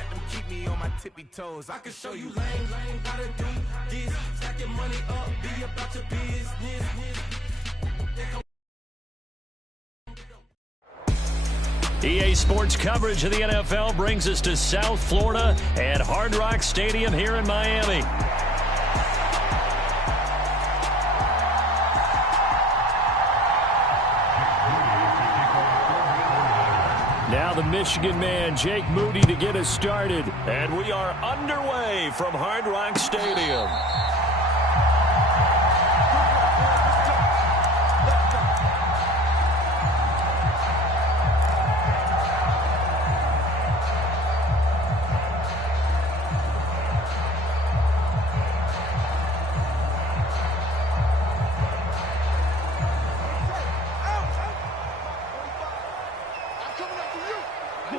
let them keep me on my tippy toes. I can show you lame, gotta do this. Stacking money up, be about your business. EA Sports coverage of the NFL brings us to South Florida at Hard Rock Stadium here in Miami. Now the Michigan man, Jake Moody, to get us started. And we are underway from Hard Rock Stadium.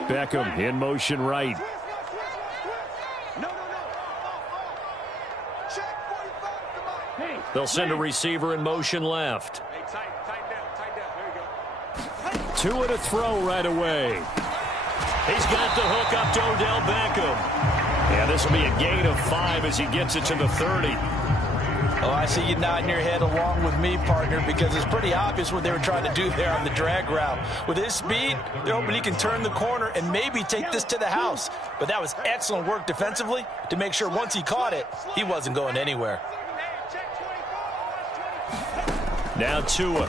Beckham in motion right. They'll send a receiver in motion left. Two to throw right away. He's got the hook up to Odell Beckham. Yeah, this will be a gain of 5 as he gets it to the 30. Oh, I see you nodding your head along with me, partner, because it's pretty obvious what they were trying to do there on the drag route. With his speed, they're hoping he can turn the corner and maybe take this to the house. But that was excellent work defensively to make sure once he caught it, he wasn't going anywhere. Now Tua.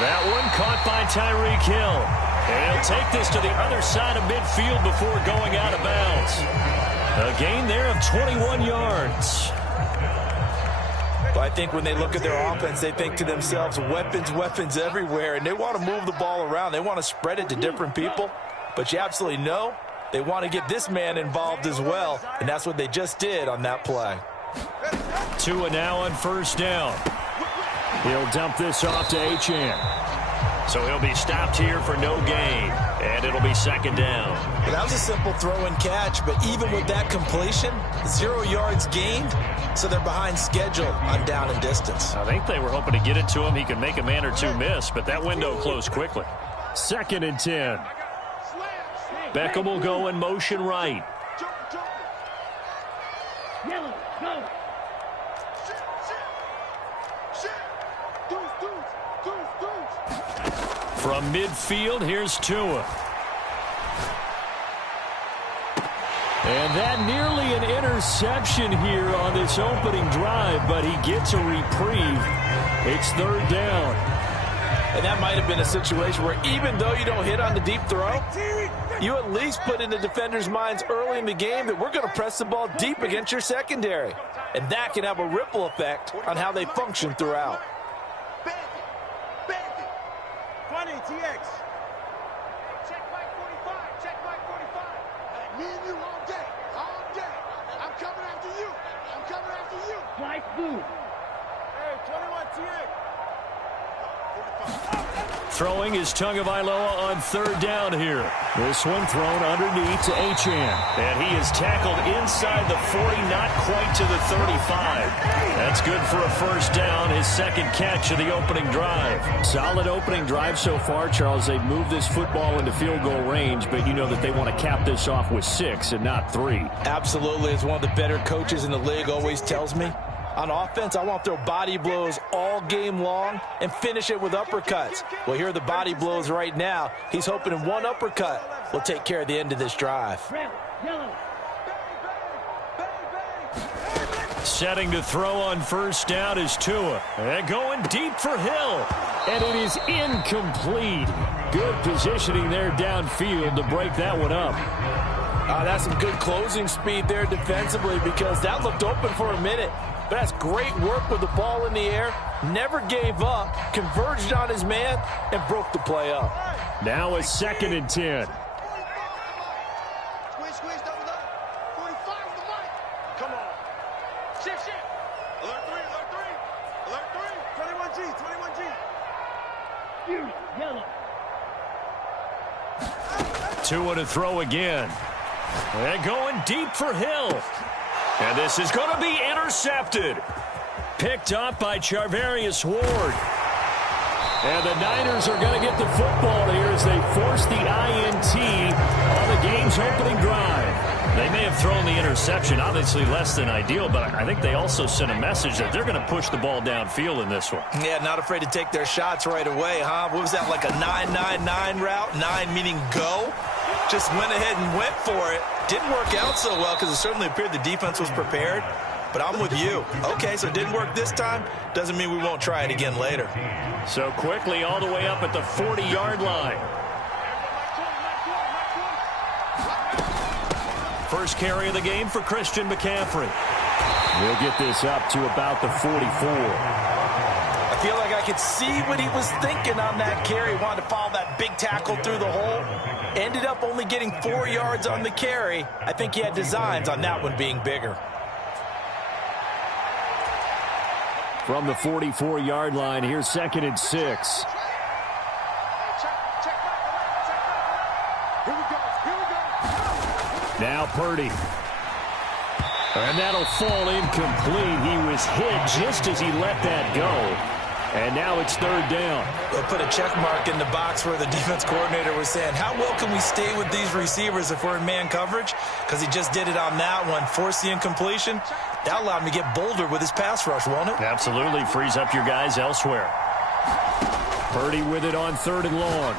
That one caught by Tyreek Hill. And he'll take this to the other side of midfield before going out of bounds. A gain there of 21 yards. Well, I think when they look at their offense, they think to themselves, weapons everywhere, and they want to move the ball around. They want to spread it to different people, but you absolutely know they want to get this man involved as well, and that's what they just did on that play. Tua now on first down. He'll dump this off to Achane. So he'll be stopped here for no gain, and it'll be second down. Well, that was a simple throw and catch, but even with that completion, 0 yards gained, so they're behind schedule on down and distance. I think they were hoping to get it to him. He could make a man or two miss, but that window closed quickly. Second and 10. Beckham will go in motion right. Yellow, go. From midfield, here's Tua. And that nearly an interception here on this opening drive, but he gets a reprieve. It's third down. And that might have been a situation where even though you don't hit on the deep throw, you at least put in the defenders' minds early in the game that we're going to press the ball deep against your secondary. And that can have a ripple effect on how they function throughout. TX. Check Mike 45. Check Mike 45. Me and you all day. All day. I'm coming after you. I'm coming after you. Fly food. Hey, 21 TX. Throwing is Tagovailoa on third down here. This one thrown underneath to Achane. And he is tackled inside the 40, not quite to the 35. That's good for a first down, his second catch of the opening drive. Solid opening drive so far, Charles. They've moved this football into field goal range, but you know that they want to cap this off with 6 and not 3. Absolutely. As one of the better coaches in the league always tells me, on offense, I want to throw body blows all game long and finish it with uppercuts. Well, here are the body blows right now. He's hoping in one uppercut will take care of the end of this drive. Setting to throw on first down is Tua. And going deep for Hill. And it is incomplete. Good positioning there downfield to break that one up. That's some good closing speed there defensively because that looked open for a minute. But that's great work with the ball in the air. Never gave up, converged on his man, and broke the play up. Now a second and 10. Squeeze, double. 45 the mic. Come on. Shift. Alert 3. 21G. Yellow. Tua to throw again. And going deep for Hill. And this is going to be intercepted. Picked up by Charvarius Ward. And the Niners are going to get the football here as they force the INT on the game's opening drive. They may have thrown the interception, obviously less than ideal, but I think they also sent a message that they're going to push the ball downfield in this one. Yeah, not afraid to take their shots right away, huh? What was that, like a 9-9-9 route? 9 meaning go? Just went ahead and went for it. Didn't work out so well because it certainly appeared the defense was prepared. But I'm with you. Okay, so it didn't work this time. Doesn't mean we won't try it again later. So quickly all the way up at the 40-yard line. First carry of the game for Christian McCaffrey. He'll get this up to about the 44. I feel like I could see what he was thinking on that carry. Wanted to follow that big tackle through the hole. Ended up only getting 4 yards on the carry. I think he had designs on that one being bigger. From the 44-yard line, here's 2nd and 6. Now Purdy. And that'll fall incomplete. He was hit just as he let that go. And now it's 3rd down. We'll put a check mark in the box where the defense coordinator was saying, how well can we stay with these receivers if we're in man coverage? Because he just did it on that one. Forced the incompletion. That allowed him to get bolder with his pass rush, won't it? Absolutely. Frees up your guys elsewhere. Purdy with it on 3rd and long.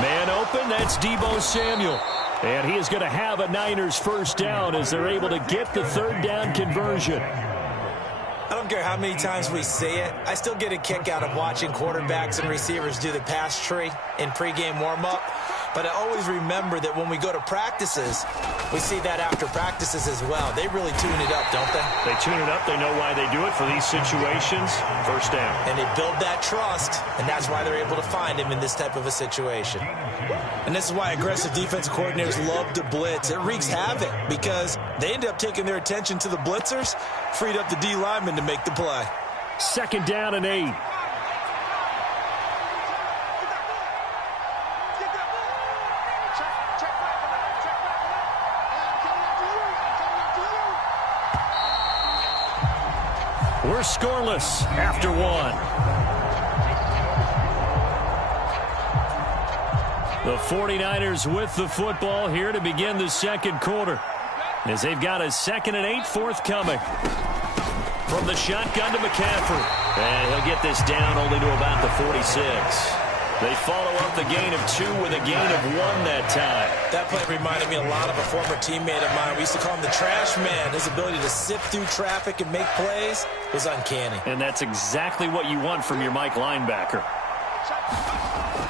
Man open. That's Deebo Samuel. And he is going to have a Niners first down as they're able to get the 3rd down conversion. I don't care how many times we say it. I still get a kick out of watching quarterbacks and receivers do the pass tree in pregame warm-up. But I always remember that when we go to practices, we see that after practices as well. They really tune it up, don't they? They tune it up. They know why they do it for these situations. First down. And they build that trust, and that's why they're able to find him in this type of a situation. And this is why aggressive defensive coordinators love to blitz. It wreaks havoc because they end up taking their attention to the blitzers, freed up the D lineman to make the play. 2nd down and 8. We're scoreless after 1. The 49ers with the football here to begin the 2nd quarter. As they've got a 2nd and 8 forthcoming. From the shotgun to McCaffrey. And he'll get this down only to about the 46. They follow up the gain of 2 with a gain of 1 that time. That play reminded me a lot of a former teammate of mine. We used to call him the trash man. His ability to sift through traffic and make plays was uncanny. And that's exactly what you want from your Mike linebacker.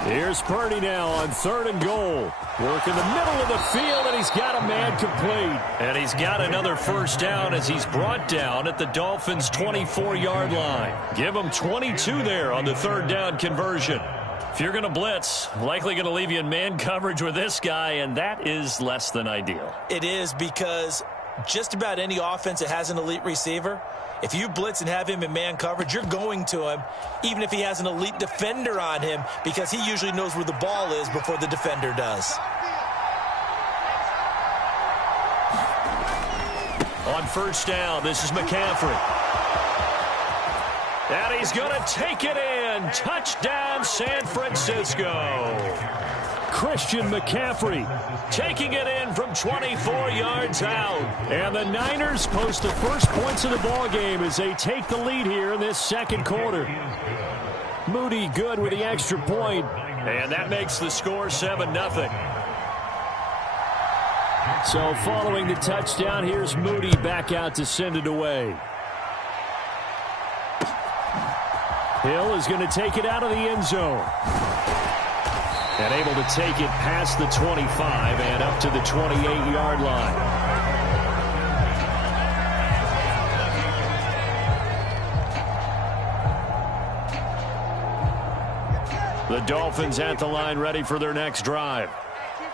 Here's Purdy now on 3rd and goal. Work in the middle of the field, and he's got a man complete. And he's got another first down as he's brought down at the Dolphins' 24-yard line. Give him 22 there on the 3rd down conversion. If you're going to blitz, likely going to leave you in man coverage with this guy, and that is less than ideal. It is because just about any offense that has an elite receiver, if you blitz and have him in man coverage, you're going to him, even if he has an elite defender on him, because he usually knows where the ball is before the defender does. On 1st down, this is McCaffrey. And he's going to take it in. Touchdown, San Francisco. Christian McCaffrey taking it in from 24 yards out. And the Niners post the first points of the ball game as they take the lead here in this 2nd quarter. Moody good with the extra point. And that makes the score 7-0. So following the touchdown, here's Moody back out to send it away. Hill is going to take it out of the end zone. And able to take it past the 25 and up to the 28-yard line. The Dolphins at the line ready for their next drive.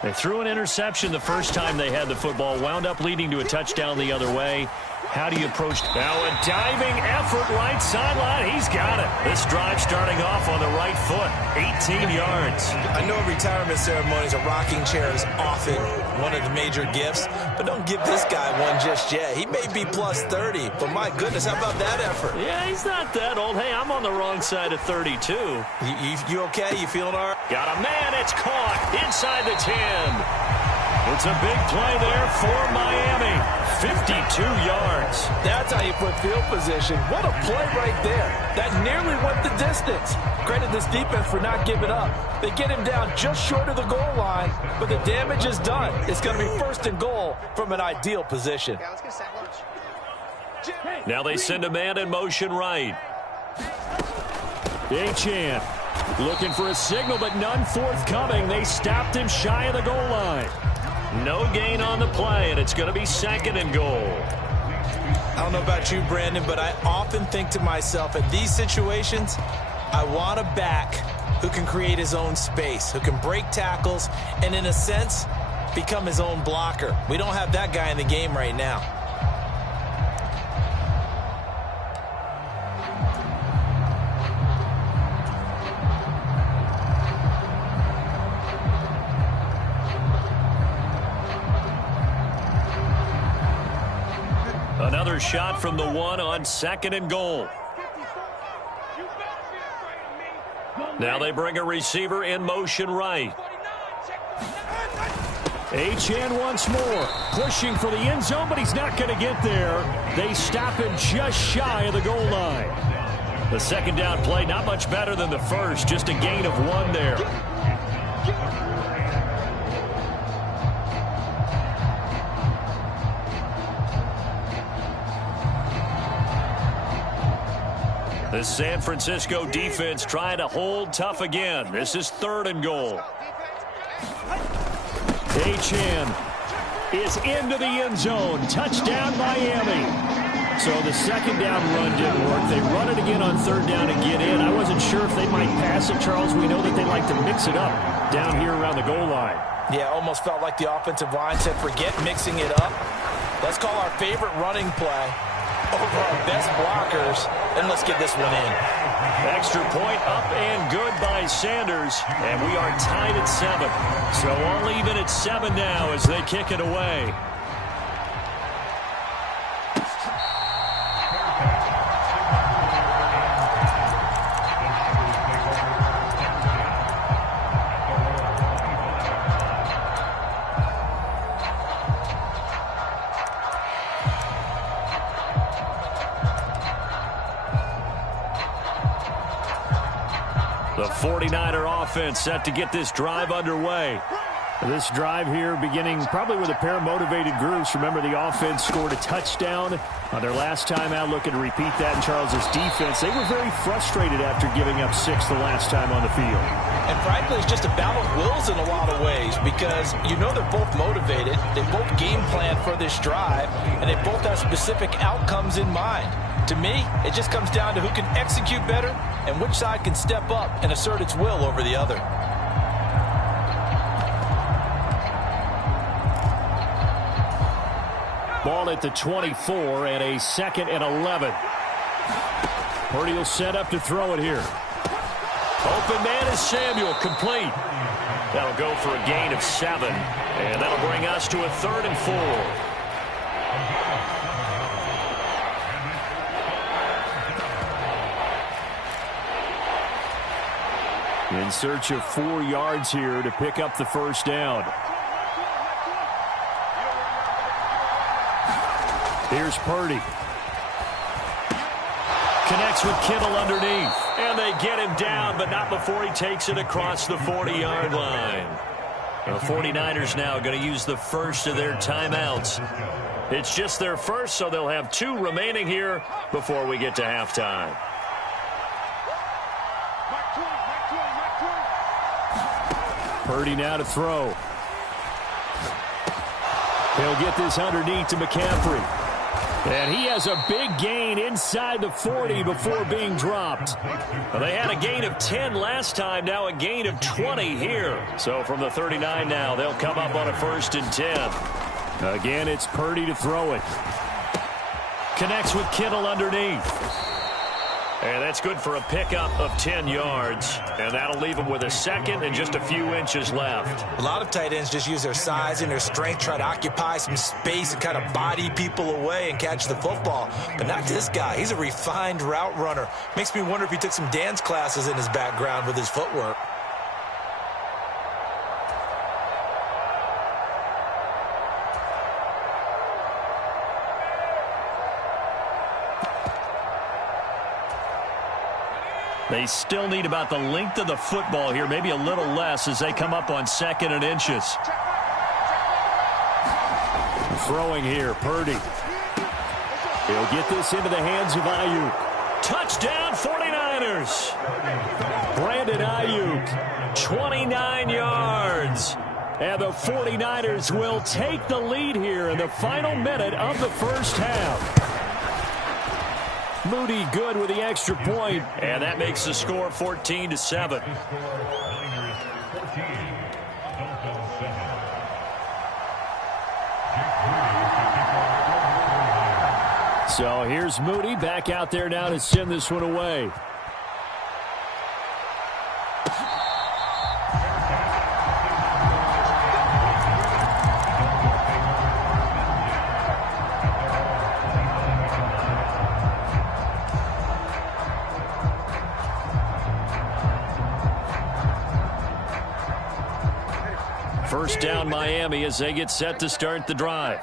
They threw an interception the first time they had the football, wound up leading to a touchdown the other way. How do you approach? Now a diving effort right sideline. He's got it. This drive starting off on the right foot. 18 yards. I know retirement ceremonies, a rocking chair is often one of the major gifts, but don't give this guy one just yet. He may be plus 30, but my goodness, how about that effort? Yeah, he's not that old. Hey, I'm on the wrong side of 32. You okay? You feeling all right? Got a man. It's caught inside the 10. It's a big play there for Miami. 52 yards. That's how you put field position. What a play right there. That nearly went the distance. Credit this defense for not giving up. They get him down just short of the goal line, but the damage is done. It's going to be 1st and goal from an ideal position. Now they send a man in motion right. Achane looking for a signal, but none forthcoming. They stopped him shy of the goal line. No gain on the play, and it's going to be 2nd and goal. I don't know about you, Brandon, but I often think to myself, in these situations, I want a back who can create his own space, who can break tackles, and in a sense, become his own blocker. We don't have that guy in the game right now. Another shot from the 1 on 2nd and goal. Now they bring a receiver in motion right. Achane once more, pushing for the end zone, but he's not going to get there. They stop him just shy of the goal line. The 2nd down play, not much better than the first, just a gain of 1 there. The San Francisco defense trying to hold tough again. This is 3rd and goal. Achane is into the end zone. Touchdown, Miami. So the 2nd down run didn't work. They run it again on 3rd down to get in. I wasn't sure if they might pass it, Charles. We know that they like to mix it up down here around the goal line. Yeah, almost felt like the offensive line said, forget mixing it up. Let's call our favorite running play over our best blockers, and let's get this one in. Extra point up and good by Sanders, and we are tied at 7. So all even at 7 now as they kick it away. The 49er offense set to get this drive underway. This drive here beginning probably with a pair of motivated groups. Remember, the offense scored a touchdown on their last time out, looking to repeat that in Charles's defense. They were very frustrated after giving up 6 the last time on the field. And frankly, it's just a battle of wills in a lot of ways, because you know they're both motivated. They both game plan for this drive, and they both have specific outcomes in mind. To me, it just comes down to who can execute better and which side can step up and assert its will over the other. Ball at the 24 and a 2nd and 11. Purdy will set up to throw it here. Open man is Samuel, complete. That'll go for a gain of 7, and that'll bring us to a 3rd and 4. In search of 4 yards here to pick up the 1st down. Here's Purdy. Connects with Kittle underneath. And they get him down, but not before he takes it across the 40-yard line. The 49ers now going to use the first of their timeouts. It's just their first, so they'll have 2 remaining here before we get to halftime. Purdy now to throw. He'll get this underneath to McCaffrey. And he has a big gain inside the 40 before being dropped. Well, they had a gain of 10 last time, now a gain of 20 here. So from the 39 now, they'll come up on a 1st and 10. Again, it's Purdy to throw it. Connects with Kittle underneath. And that's good for a pickup of 10 yards. And that'll leave him with a second and just a few inches left. A lot of tight ends just use their size and their strength, try to occupy some space and kind of body people away and catch the football. But not this guy. He's a refined route runner. Makes me wonder if he took some dance classes in his background with his footwork. They still need about the length of the football here, maybe a little less as they come up on 2nd and inches. Throwing here, Purdy. He'll get this into the hands of Ayuk. Touchdown, 49ers. Brandon Ayuk, 29 yards. And the 49ers will take the lead here in the final minute of the first half. Moody good with the extra point, and that makes the score 14-7. So here's Moody back out there now to send this one away. First down Miami as they get set to start the drive.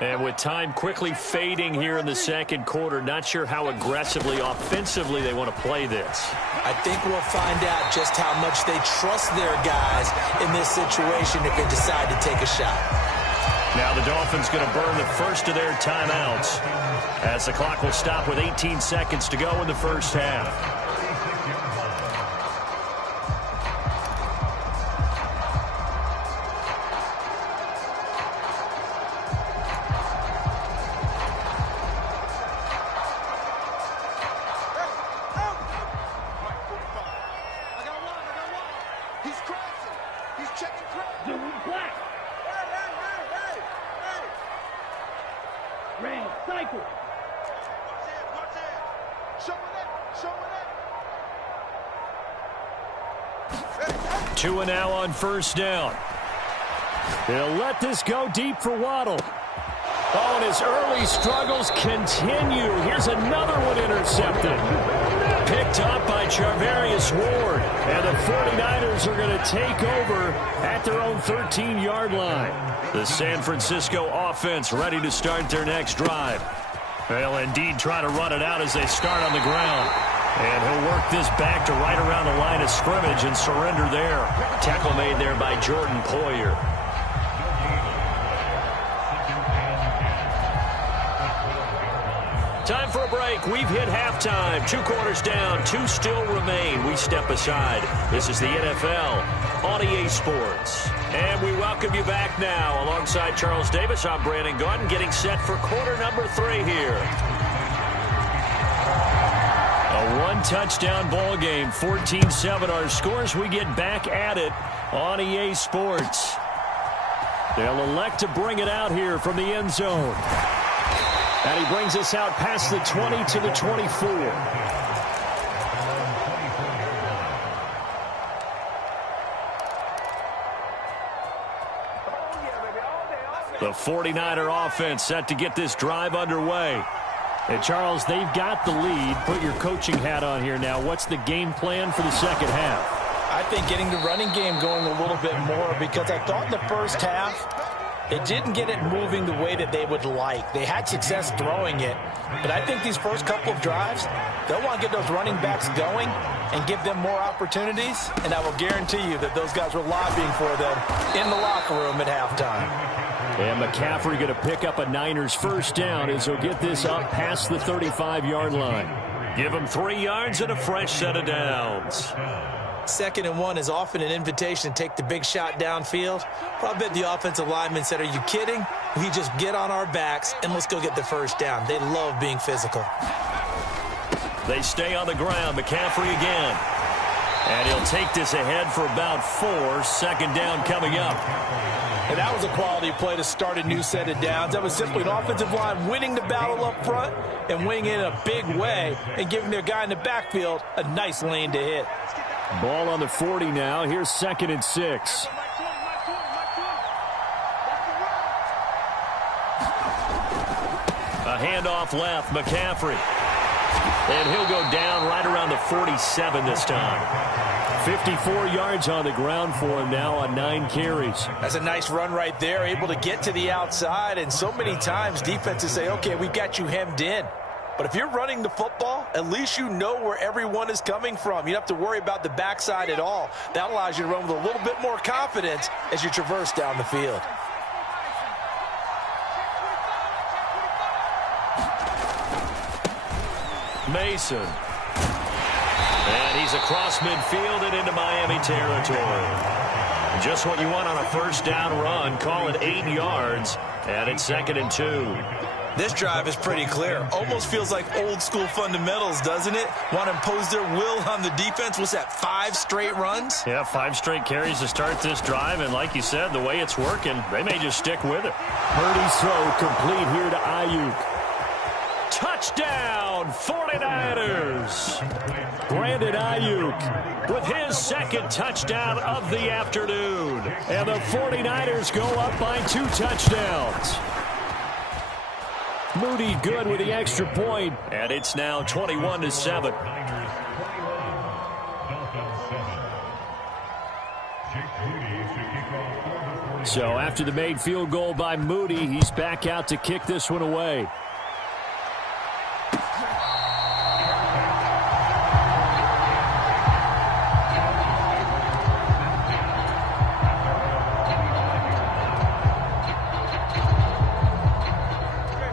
And with time quickly fading here in the second quarter, not sure how aggressively, offensively they want to play this. I think we'll find out just how much they trust their guys in this situation if they decide to take a shot. Now the Dolphins going to burn the first of their timeouts as the clock will stop with 18 seconds to go in the first half. Two and now on first down. They'll let this go deep for Waddle. Oh, and his early struggles continue. Here's another one intercepted. Picked up by Charvarius Ward. And the 49ers are going to take over at their own 13-yard line. The San Francisco offense ready to start their next drive. They'll indeed try to run it out as they start on the ground. And he'll work this back to right around the line of scrimmage and surrender there. Tackle made there by Jordan Poyer. Time for a break. We've hit halftime. 2 quarters down. 2 still remain. We step aside. This is the NFL on EA Sports. And we welcome you back now. Alongside Charles Davis, I'm Brandon Gaudin, getting set for quarter number 3 here. A one-touchdown ball game, 14-7 our scores. We get back at it on EA Sports. They'll elect to bring it out here from the end zone. And he brings us out past the 20 to the 24. The 49er offense set to get this drive underway. And Charles, they've got the lead. Put your coaching hat on here now. What's the game plan for the second half? I think getting the running game going a little bit more, because I thought in the first half it didn't get it moving the way that they would like. They had success throwing it, but I think these first couple of drives, they'll want to get those running backs going and give them more opportunities, and I will guarantee you that those guys were lobbying for them in the locker room at halftime. And McCaffrey going to pick up a Niners first down as he'll get this up past the 35-yard line. Give him 3 yards and a fresh set of downs. 2nd and 1 is often an invitation to take the big shot downfield. But I bet the offensive lineman said, are you kidding? We just get on our backs and let's go get the first down. They love being physical. They stay on the ground. McCaffrey again. And he'll take this ahead for about 4. Second down coming up. And that was a quality play to start a new set of downs. That was simply an offensive line winning the battle up front and winning in a big way and giving their guy in the backfield a nice lane to hit. Ball on the 40 now. Here's 2nd and 6. A handoff left, McCaffrey. And he'll go down right around the 47 this time. 54 yards on the ground for him now on 9 carries. That's a nice run right there, able to get to the outside. And so many times defenses say, okay, we've got you hemmed in. But if you're running the football, at least you know where everyone is coming from. You don't have to worry about the backside at all. That allows you to run with a little bit more confidence as you traverse down the field. Mason. And he's across midfield and into Miami territory. Just what you want on a first down run. Call it 8 yards. And it's 2nd and 2. This drive is pretty clear. Almost feels like old school fundamentals, doesn't it? Want to impose their will on the defense. What's that, 5 straight runs? Yeah, 5 straight carries to start this drive. And like you said, the way it's working, they may just stick with it. Purdy's throw complete here to Ayuk. Touchdown, 49ers. Brandon Ayuk with his 2nd touchdown of the afternoon. And the 49ers go up by 2 touchdowns. Moody good with the extra point. And it's now 21-7. So after the made field goal by Moody, he's back out to kick this one away.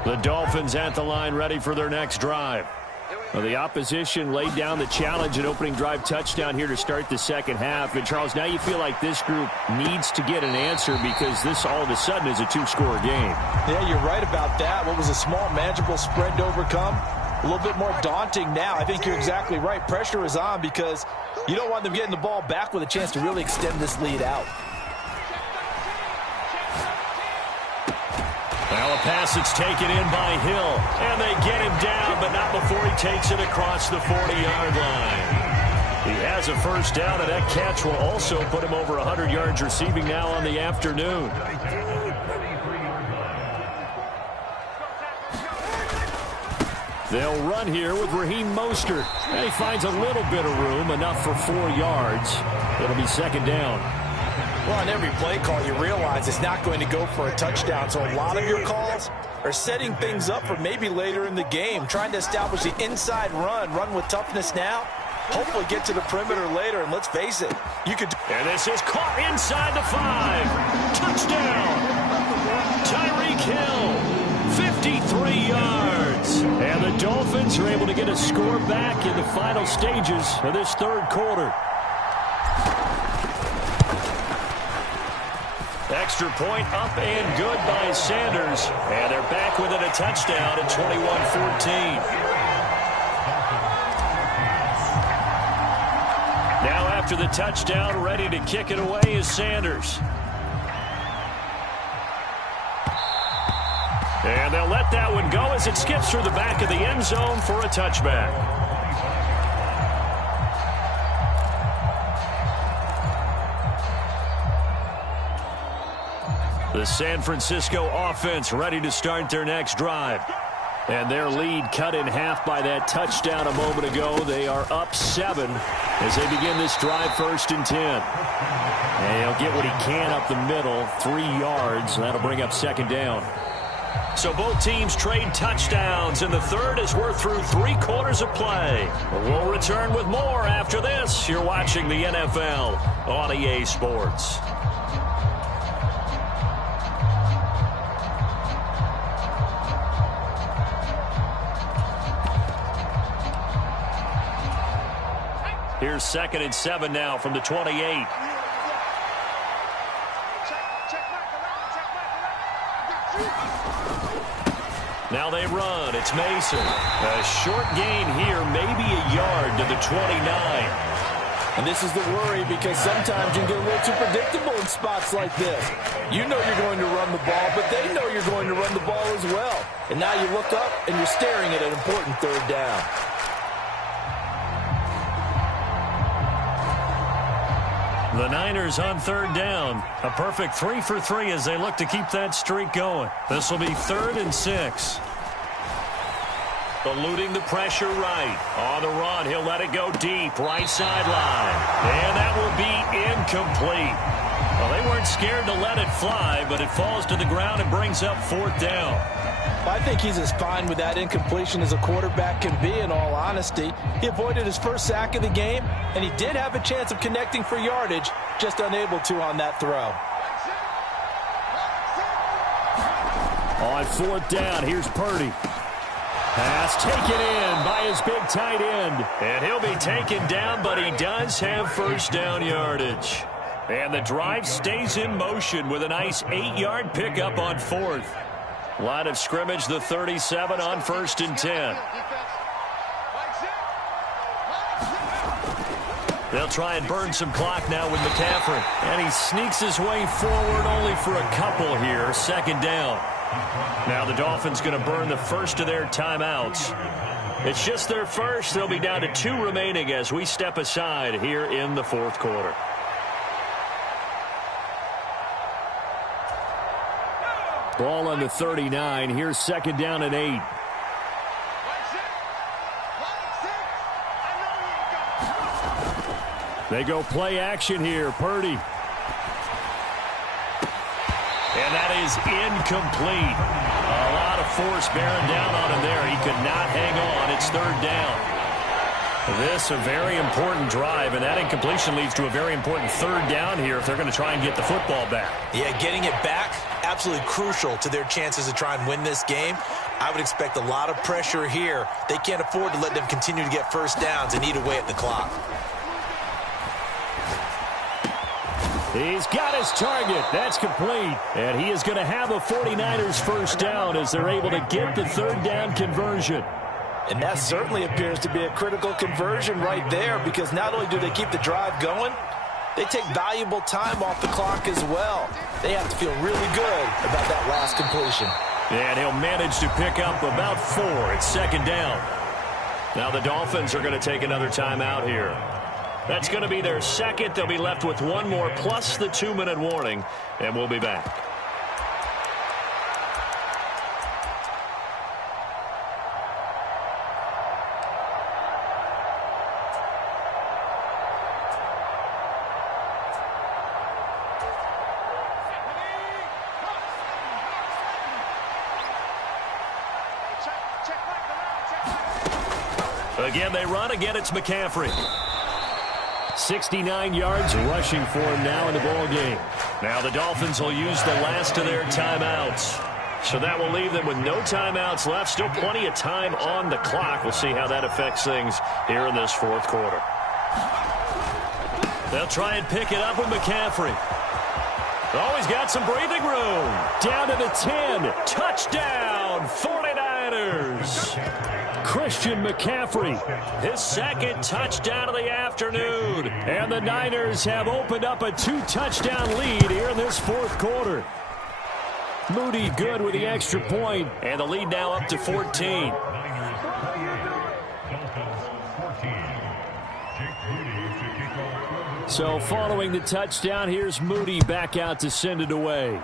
The Dolphins at the line ready for their next drive. Well, the opposition laid down the challenge and opening drive touchdown here to start the second half. And, Charles, now you feel like this group needs to get an answer because this all of a sudden is a 2-score game. Yeah, you're right about that. What was a small, manageable spread to overcome? A little bit more daunting now. I think you're exactly right. Pressure is on because you don't want them getting the ball back with a chance to really extend this lead out. Well, a pass that's taken in by Hill. And they get him down, but not before he takes it across the 40-yard line. He has a first down, and that catch will also put him over 100 yards receiving now on the afternoon. They'll run here with Raheem Mostert. And he finds a little bit of room, enough for 4 yards. It'll be 2nd down. Well, on every play call, you realize it's not going to go for a touchdown. So a lot of your calls are setting things up for maybe later in the game, trying to establish the inside run with toughness now, hopefully get to the perimeter later. And let's face it, you could. And this is caught inside the 5. Touchdown. Tyreek Hill, 53 yards. And the Dolphins are able to get a score back in the final stages of this third quarter. Extra point up and good by Sanders. And they're back within a touchdown at 21-14. Now after the touchdown, ready to kick it away is Sanders. And they'll let that one go as it skips through the back of the end zone for a touchback. The San Francisco offense ready to start their next drive. And their lead cut in half by that touchdown a moment ago. They are up 7 as they begin this drive 1st and 10. And he'll get what he can up the middle, 3 yards. That'll bring up 2nd down. So both teams trade touchdowns, and the third as we're through 3 quarters of play. We'll return with more after this. You're watching the NFL on EA Sports. Here's 2nd and 7 now from the 28. Now they run. It's Mason. A short gain here, maybe a yard to the 29. And this is the worry, because sometimes you can get a little too predictable in spots like this. You know you're going to run the ball, but they know you're going to run the ball as well. And now you look up and you're staring at an important third down. The Niners on third down. A perfect 3 for 3 as they look to keep that streak going. This will be 3rd and 6. Eluding the pressure right. On the run, he'll let it go deep. Right sideline. And that will be incomplete. Well, they weren't scared to let it fly, but it falls to the ground and brings up 4th down. I think he's as fine with that incompletion as a quarterback can be, in all honesty. He avoided his first sack of the game, and he did have a chance of connecting for yardage, just unable to on that throw. On 4th down, here's Purdy. Pass taken in by his big tight end. And he'll be taken down, but he does have first down yardage. And the drive stays in motion with a nice 8-yard pickup on 4th. Line of scrimmage, the 37 on 1st and 10. They'll try and burn some clock now with McCaffrey. And he sneaks his way forward only for a couple here. 2nd down. Now the Dolphins going to burn the first of their timeouts. It's just their first. They'll be down to 2 remaining as we step aside here in the 4th quarter. Ball on the 39. Here's 2nd down and 8. They go play action here. Purdy. And that is incomplete. A lot of force bearing down on him there. He could not hang on. It's 3rd down. This a very important drive, and that incompletion leads to a very important 3rd down here if they're going to try and get the football back. Yeah, getting it back, absolutely crucial to their chances to try and win this game. I would expect a lot of pressure here. They can't afford to let them continue to get first downs and eat away at the clock. He's got his target. That's complete. And he is going to have a 49ers first down as they're able to get the 3rd down conversion. And that certainly appears to be a critical conversion right there, because not only do they keep the drive going, they take valuable time off the clock as well. They have to feel really good about that last completion. And he'll manage to pick up about 4. It's 2nd down. Now the Dolphins are going to take another timeout here. That's going to be their 2nd. They'll be left with 1 more plus the 2-minute warning, and we'll be back. Again, they run. Again, it's McCaffrey. 69 yards rushing for him now in the ball game. Now the Dolphins will use the last of their timeouts. So that will leave them with no timeouts left. Still plenty of time on the clock. We'll see how that affects things here in this 4th quarter. They'll try and pick it up with McCaffrey. Always got some breathing room. Down to the 10. Touchdown, 49ers. Christian McCaffrey, his 2nd touchdown of the afternoon. And the Niners have opened up a 2-touchdown lead here in this 4th quarter. Moody good with the extra point, and the lead now up to 14. So following the touchdown, here's Moody back out to send it away.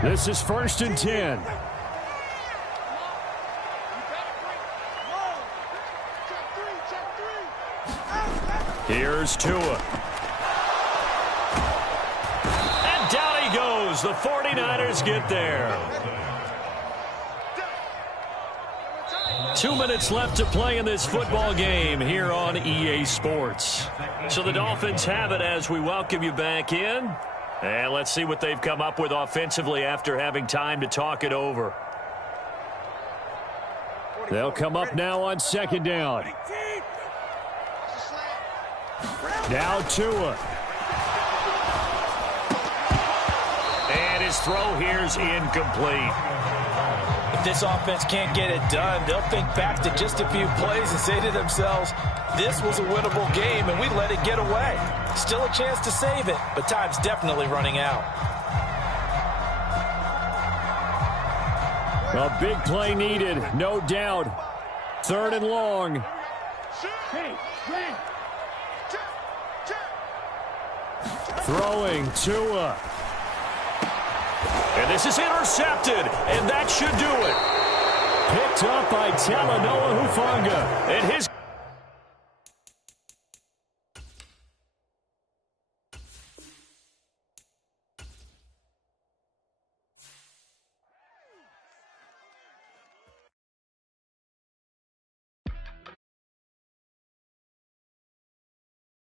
This is 1st and 10. Here's Tua. And down he goes. The 49ers get there. 2 minutes left to play in this football game here on EA Sports. So the Dolphins have it as we welcome you back in. And let's see what they've come up with offensively after having time to talk it over. They'll come up now on 2nd down. Now Tua. And his throw here's incomplete. If this offense can't get it done, they'll think back to just a few plays and say to themselves, this was a winnable game and we let it get away. Still a chance to save it, but time's definitely running out. A big play needed, no doubt. 3rd and long. Throwing Tua. And this is intercepted, and that should do it. Picked up by Talanoa Hufanga. And his